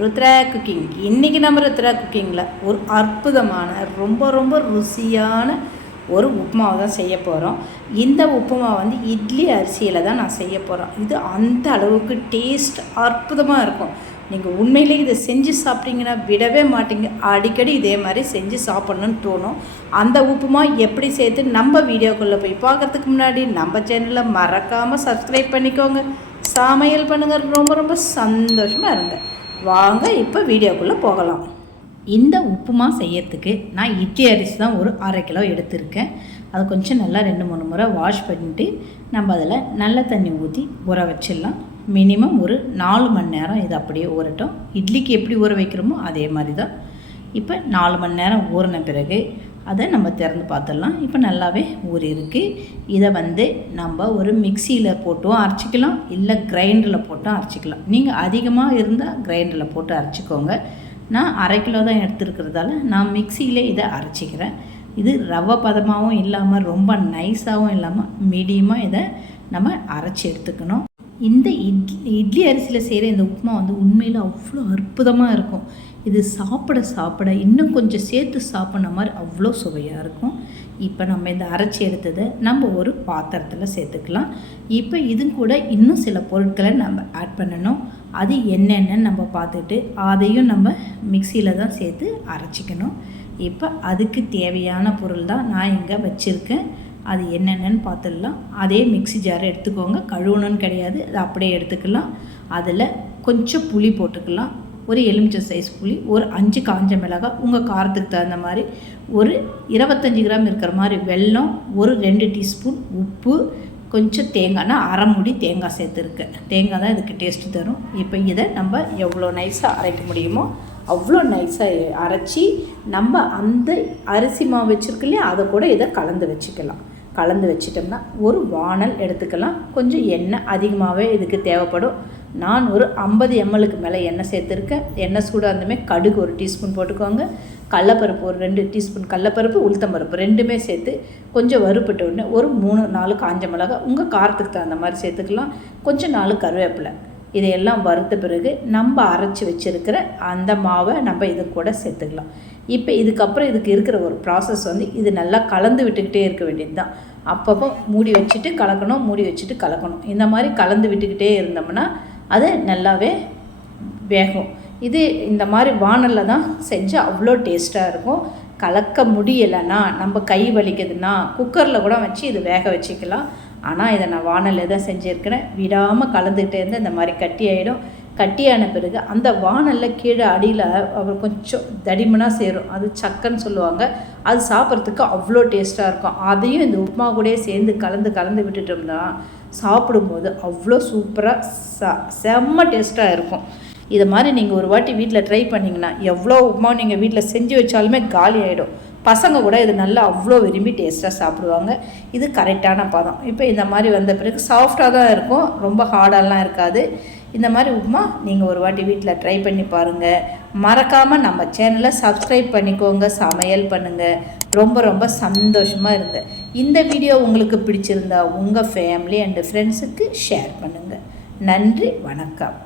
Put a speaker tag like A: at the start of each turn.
A: Rudra cooking இன்றைக்கி நம்ம ருத்ரா குக்கிங்கில் ஒரு அற்புதமான ரொம்ப ரொம்ப ருசியான ஒரு உப்புமாவை தான் செய்ய போகிறோம் இந்த உப்புமா வந்து இட்லி அரிசியில் தான் நான் செய்ய போகிறோம் இது அந்த அளவுக்கு டேஸ்ட் அற்புதமாக இருக்கும். நீங்கள் உண்மையிலே இதை செஞ்சு சாப்பிட்டீங்கன்னா விடவே மாட்டீங்க. அடிக்கடி இதே மாதிரி செஞ்சு சாப்பிட்ணுன்னு தோணும். அந்த உப்புமா எப்படி சேர்த்து நம்ம வீடியோக்குள்ளே போய் பார்க்குறதுக்கு முன்னாடி நம்ம சேனலை மறக்காமல் சப்ஸ்கிரைப் பண்ணிக்கோங்க. சமையல் பண்ணுங்கள் ரொம்ப ரொம்ப சந்தோஷமாக இருங்க. வாங்க இப்போ வீடியோக்குள்ளே போகலாம். இந்த உப்புமா செய்யறதுக்கு நான் இட்லி அரிசி தான் ஒரு அரை கிலோ எடுத்திருக்கேன். அதை கொஞ்சம் நல்லா ரெண்டு மூணு முறை வாஷ் பண்ணிட்டு நம்ம அதில் நல்ல தண்ணி ஊற்றி ஊற வச்சிடலாம். மினிமம் ஒரு நாலு மணி நேரம் இது அப்படியே ஊறட்டும். இட்லிக்கு எப்படி ஊற வைக்கிறோமோ அதே மாதிரி தான். இப்போ நாலு மணி நேரம் ஊறின பிறகு அதை நம்ம திறந்து பார்த்துடலாம். இப்போ நல்லாவே ஊறி இருக்குது இதை வந்து நம்ம ஒரு மிக்சியில் போட்டும் அரைச்சிக்கலாம். இல்லை கிரைண்டரில் போட்டும் அரைச்சிக்கலாம். நீங்கள் அதிகமாக இருந்தால் கிரைண்டரில் போட்டு அரைச்சிக்கோங்க. நான் அரை கிலோ தான் எடுத்துருக்கிறதால நான் மிக்சியிலே இதை அரைச்சிக்கிறேன். இது ரவை பதமாகவும் இல்லாமல் ரொம்ப நைஸாகவும் இல்லாமல் மீடியமாக இதை நம்ம அரைச்சி எடுத்துக்கணும். இந்த இட்லி இட்லி அரிசியில் செய்கிற இந்த உப்புமா வந்து உண்மையில் அவ்வளோ அற்புதமாக இருக்கும். இது சாப்பிட சாப்பிட இன்னும் கொஞ்சம் சேர்த்து சாப்பிட்ற மாதிரி அவ்வளோ சுவையாக இருக்கும். இப்போ நம்ம இந்த அரைச்சி எடுத்ததை நம்ம ஒரு பாத்திரத்தில் சேர்த்துக்கலாம். இப்போ இது கூட இன்னும் சில பொருட்களை நம்ம ஆட் பண்ணணும். அது என்னென்னு நம்ம பார்த்துட்டு அதையும் நம்ம மிக்சியில் தான் சேர்த்து அரைச்சிக்கணும். இப்போ அதுக்கு தேவையான பொருள் தான் நான் இங்கே வச்சுருக்கேன். அது என்னென்னு பார்த்துடலாம். அதே மிக்சி ஜாரை எடுத்துக்கோங்க. கழுவணும்னு கிடையாது. அது அப்படியே எடுத்துக்கலாம். அதில் கொஞ்சம் புளி போட்டுக்கலாம். ஒரு எலுமிச்சை சைஸ் புளி ஒரு அஞ்சு காஞ்ச மிளகாய் உங்கள் காரத்துக்கு தகுந்த மாதிரி. ஒரு இருபத்தஞ்சி கிராம் இருக்கிற மாதிரி வெல்லம் ஒரு ரெண்டு டீஸ்பூன் உப்பு கொஞ்சம் தேங்காய்னா அரை முடி தேங்காய் சேர்த்துருக்கேன். தேங்காய் தான் இதுக்கு டேஸ்ட்டு தரும். இப்போ இதை நம்ம எவ்வளோ நைஸாக அரைக்க முடியுமோ அவ்வளோ நைஸாக அரைச்சி நம்ம அந்த அரிசி மாவு வச்சுருக்கு இல்லையா? அதை கூட இதை கலந்து வச்சுக்கலாம். கலந்து வச்சிட்டோம்னா ஒரு வானல் எடுத்துக்கலாம். கொஞ்சம் எண்ணெய் அதிகமாகவே இதுக்கு தேவைப்படும். நான் ஒரு ஐம்பது எம்எலுக்கு மேலே எண்ணெய் சேர்த்துருக்கேன். எண்ணெய் சூடாக இருந்துமே கடுகு ஒரு டீஸ்பூன் போட்டுக்கோங்க. கடலப்பருப்பு ஒரு ரெண்டு டீஸ்பூன். கடலப்பருப்பு உளுத்தம்பருப்பு ரெண்டுமே சேர்த்து கொஞ்சம் வறுப்பட்ட உடனே ஒரு மூணு நாலு காஞ்ச மிளகா உங்கள் காரத்துக்கு தகுந்த மாதிரி சேர்த்துக்கலாம். கொஞ்சம் நாலு கருவேப்பிலை. இதையெல்லாம் வறுத்த பிறகு நம்ம அரைச்சி வச்சுருக்கிற அந்த மாவை நம்ம இது கூட சேர்த்துக்கலாம். இப்போ இதுக்கப்புறம் இதுக்கு இருக்கிற ஒரு ப்ராசஸ் வந்து இது நல்லா கலந்து விட்டுக்கிட்டே இருக்க வேண்டியது தான் அப்பப்போ மூடி வச்சுட்டு கலக்கணும் மூடி வச்சுட்டு கலக்கணும். இந்த மாதிரி கலந்து விட்டுக்கிட்டே இருந்தோம்னா அது நல்லாவே வேகும். இது இந்த மாதிரி வானலில் தான் செஞ்சால் அவ்வளோ டேஸ்ட்டாக இருக்கும். கலக்க முடியலைன்னா நம்ம கை வலிக்குதுன்னா குக்கரில் கூட வச்சு இது வேக வச்சுக்கலாம். ஆனால் இதை நான் வானலில் தான் செஞ்சுருக்கிறேன். விடாமல் கலந்துக்கிட்டே இருந்து இந்த மாதிரி கட்டி ஆகிடும் கட்டியான பிறகு அந்த வானலில் கீழே அடியில் அவர் கொஞ்சம் தடிமனாக சேரும். அது சக்கன்னு சொல்லுவாங்க. அது சாப்பிட்றதுக்கு அவ்வளோ டேஸ்ட்டாக இருக்கும். அதையும் இந்த உப்புமா கூடயே சேர்ந்து கலந்து கலந்து விட்டுட்டோம்னா சாப்பிடும்போது அவ்வளோ சூப்பராக ச செம்ம டேஸ்ட்டாக இருக்கும். இதை மாதிரி நீங்கள் ஒரு வாட்டி வீட்டில் ட்ரை பண்ணிங்கன்னா எவ்வளோ உப்புமா நீங்கள் வீட்டில் செஞ்சு வச்சாலுமே காலி ஆகிடும் பசங்க கூட இது நல்லா அவ்வளோ விரும்பி டேஸ்ட்டாக சாப்பிடுவாங்க. இது கரெக்டான பதம். இப்போ இந்த மாதிரி வந்த பிறகு சாஃப்டாக தான் இருக்கும். ரொம்ப ஹார்டாலாம் இருக்காது. இந்த மாதிரி உப்புமா நீங்கள் ஒரு வாட்டி வீட்டில் ட்ரை பண்ணி பாருங்கள் மறக்காமல் நம்ம சேனலை சப்ஸ்கிரைப் பண்ணிக்கோங்க. சமையல் பண்ணுங்கள் ரொம்ப ரொம்ப சந்தோஷமாக இருங்க. இந்த வீடியோ உங்களுக்கு பிடிச்சிருந்தா உங்கள் ஃபேமிலி அண்டு ஃப்ரெண்ட்ஸுக்கு ஷேர் பண்ணுங்கள் நன்றி வணக்கம்.